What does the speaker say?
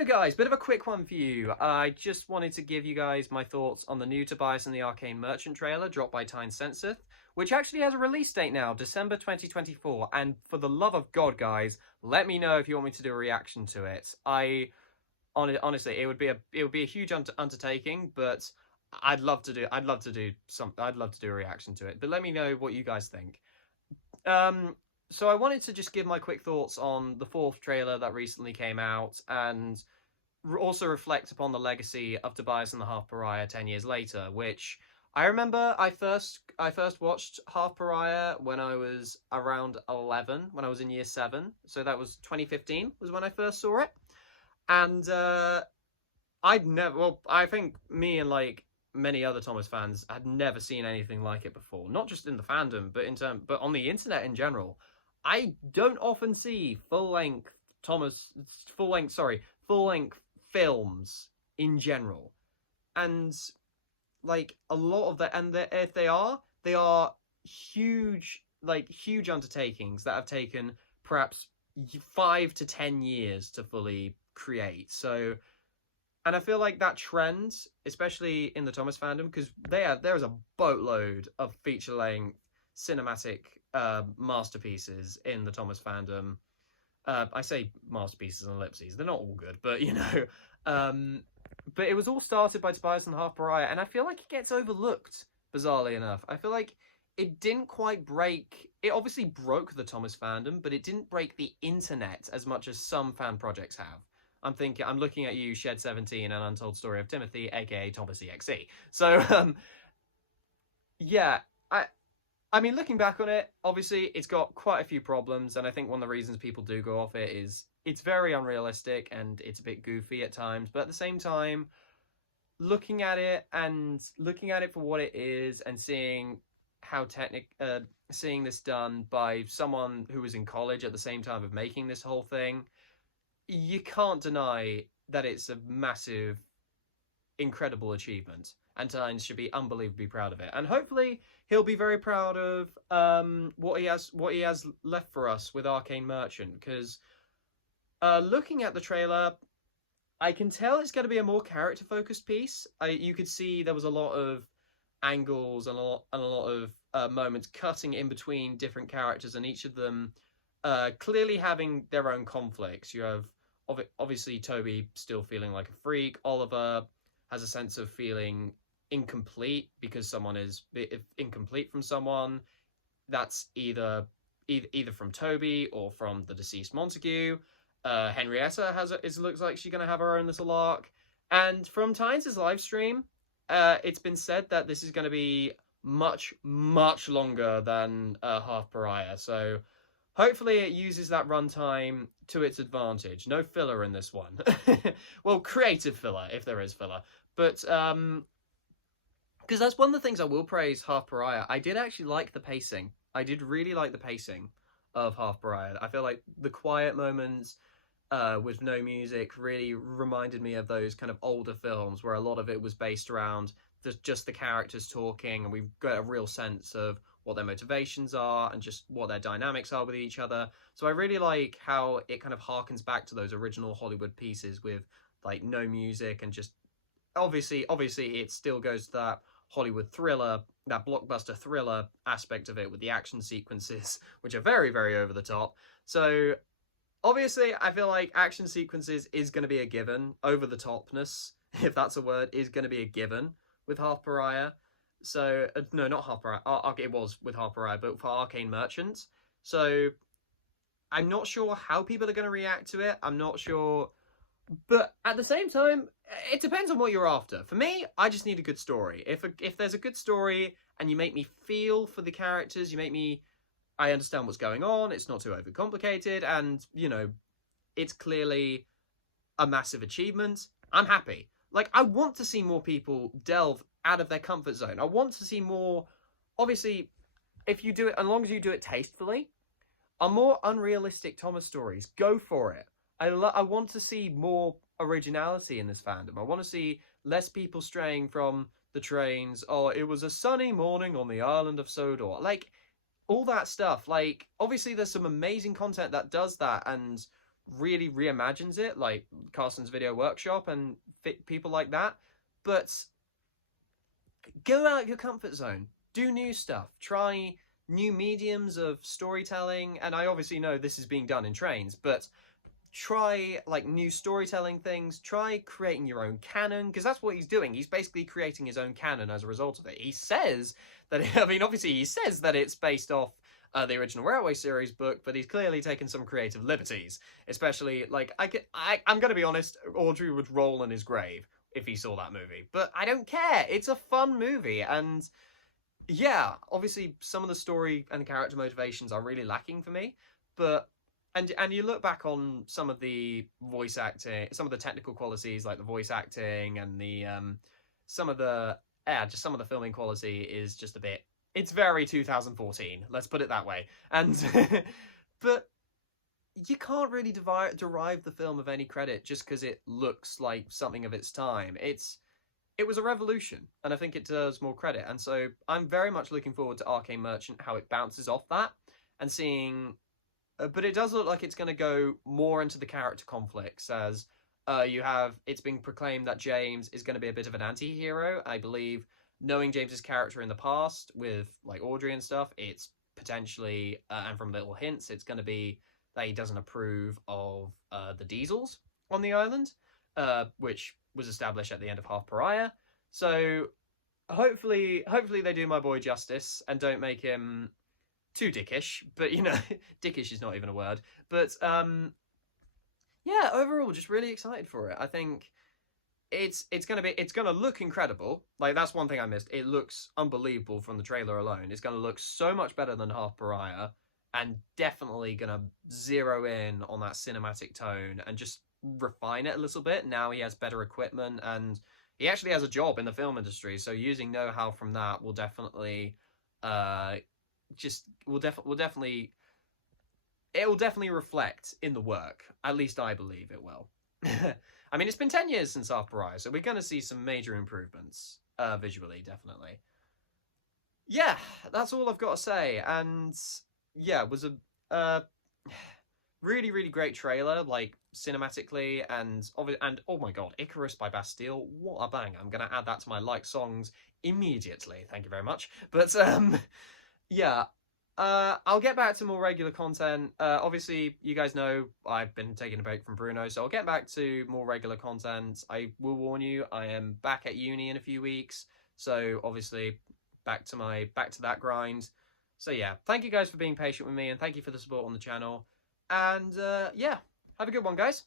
So guys, bit of a quick one for you. I just wanted to give you guys my thoughts on the new Tobias and the Arcane Merchant trailer dropped by Tyne Senseth, which actually has a release date now, December 2024. And for the love of God, guys, let me know if you want me to do a reaction to it. Honestly, it would be a huge undertaking, but I'd love to do a reaction to it. But let me know what you guys think. Um, so I wanted to just give my quick thoughts on the fourth trailer that recently came out, and also reflect upon the legacy of Tobias and the Half Pariah 10 years later. Which I remember I first watched Half Pariah when I was around 11, when I was in year 7. So that was 2015 was when I first saw it, and I'd never. Well, I think me and like many other Thomas fans had never seen anything like it before. Not just in the fandom, but on the internet in general. I don't often see full length films in general, and like a lot of the and if they are huge, like huge undertakings that have taken perhaps 5 to 10 years to fully create. So, and I feel like that trend, especially in the Thomas fandom, because there is a boatload of feature length cinematic masterpieces in the Thomas fandom. I say masterpieces and ellipses; they're not all good, but you know. But it was all started by Tobias and the Half Pariah, and I feel like it gets overlooked, bizarrely enough. I feel like it didn't quite break. It obviously broke the Thomas fandom, but it didn't break the internet as much as some fan projects have. I'm looking at you, Shed 17, and Untold Story of Timothy, aka Thomas EXE. So, yeah, I mean, looking back on it, obviously it's got quite a few problems, and I think one of the reasons people do go off it is it's very unrealistic and it's a bit goofy at times. But at the same time, looking at it for what it is, and seeing this done by someone who was in college at the same time of making this whole thing, you can't deny that it's a massive, incredible achievement, and Tynes should be unbelievably proud of it. And hopefully he'll be very proud of what he has left for us with Arcane Merchant, because looking at the trailer, I can tell it's going to be a more character focused piece. You could see there was a lot of angles and a lot of moments cutting in between different characters, and each of them clearly having their own conflicts. You have obviously Toby still feeling like a freak. Oliver has a sense of feeling incomplete because someone is incomplete from someone. That's either from Toby or from the deceased Montague. Henrietta looks like she's gonna have her own little arc. And from Tynes' live stream, it's been said that this is going to be much longer than Half Pariah. So hopefully it uses that runtime to its advantage. No filler in this one. Well, creative filler, if there is filler. But, because that's one of the things I will praise Half Pariah. I did actually like the pacing. I did really like the pacing of Half Pariah. I feel like the quiet moments with no music really reminded me of those kind of older films where a lot of it was based around just the characters talking, and we've got a real sense of what their motivations are and just what their dynamics are with each other. So I really like how it kind of harkens back to those original Hollywood pieces with like no music, and just obviously it still goes to that Hollywood thriller, that blockbuster thriller aspect of it with the action sequences, which are very, very over the top. So obviously I feel like action sequences is going to be a given. Over the topness, if that's a word, is going to be a given with Half Pariah. So no, not Half Pariah. It was with Half Pariah, but for Arcane Merchants. So I'm not sure how people are going to react to it. I'm not sure, but at the same time, it depends on what you're after. For me, I just need a good story. If there's a good story and you make me feel for the characters, I understand what's going on, it's not too overcomplicated, and, you know, it's clearly a massive achievement, I'm happy. Like, I want to see more people delve out of their comfort zone. I want to see more, obviously, if you do it, as long as you do it tastefully, a more unrealistic Thomas stories, go for it. I want to see more originality in this fandom. I want to see less people straying from the trains. Oh, it was a sunny morning on the island of Sodor. Like, all that stuff. Like, obviously there's some amazing content that does that and really reimagines it. Like Carson's Video Workshop and people like that. But go out of your comfort zone. Do new stuff. Try new mediums of storytelling. And I obviously know this is being done in trains, but try like new storytelling things. Try creating your own canon, because that's what he's doing. He's basically creating his own canon as a result of it. He says that, I mean, obviously he says that it's based off the original Railway series book, but he's clearly taken some creative liberties. Especially, like, I'm gonna be honest, Audrey would roll in his grave if he saw that movie. But I don't care. It's a fun movie, and yeah, obviously some of the story and character motivations are really lacking for me. But and you look back on some of the voice acting, some of the technical qualities, like the voice acting and the some of the just some of the filming quality is just a bit. It's very 2014. Let's put it that way. And but you can't really derive the film of any credit just because it looks like something of its time. It was a revolution, and I think it deserves more credit. And so I'm very much looking forward to Arcane Merchant, how it bounces off that, and seeing. But it does look like it's going to go more into the character conflicts, as it's been proclaimed that James is going to be a bit of an anti-hero. I believe, knowing James's character in the past with like Audrey and stuff, it's potentially, and from little hints, it's going to be that he doesn't approve of the Diesels on the island, which was established at the end of Half Pariah. So hopefully they do my boy justice and don't make him too dickish. But you know, dickish is not even a word. But yeah, overall, just really excited for it. I think it's gonna look incredible. Like, that's one thing I missed. It looks unbelievable from the trailer alone. It's gonna look so much better than Half Pariah, and definitely gonna zero in on that cinematic tone and just refine it a little bit. Now he has better equipment, and he actually has a job in the film industry, so using know-how from that will definitely it will definitely reflect in the work. At least I believe it will. I mean, it's been 10 years since Half Pariah, so we're going to see some major improvements visually, definitely. Yeah, that's all I've got to say. And yeah, it was a really, really great trailer, like cinematically, and oh my god, Icarus by Bastille, what a bang. I'm going to add that to my like songs immediately. Thank you very much. But yeah, I'll get back to more regular content. Obviously, you guys know I've been taking a break from Bruno, so I'll get back to more regular content. I will warn you, I am back at uni in a few weeks, so obviously back to that grind. So yeah, thank you guys for being patient with me, and thank you for the support on the channel. And yeah, have a good one, guys.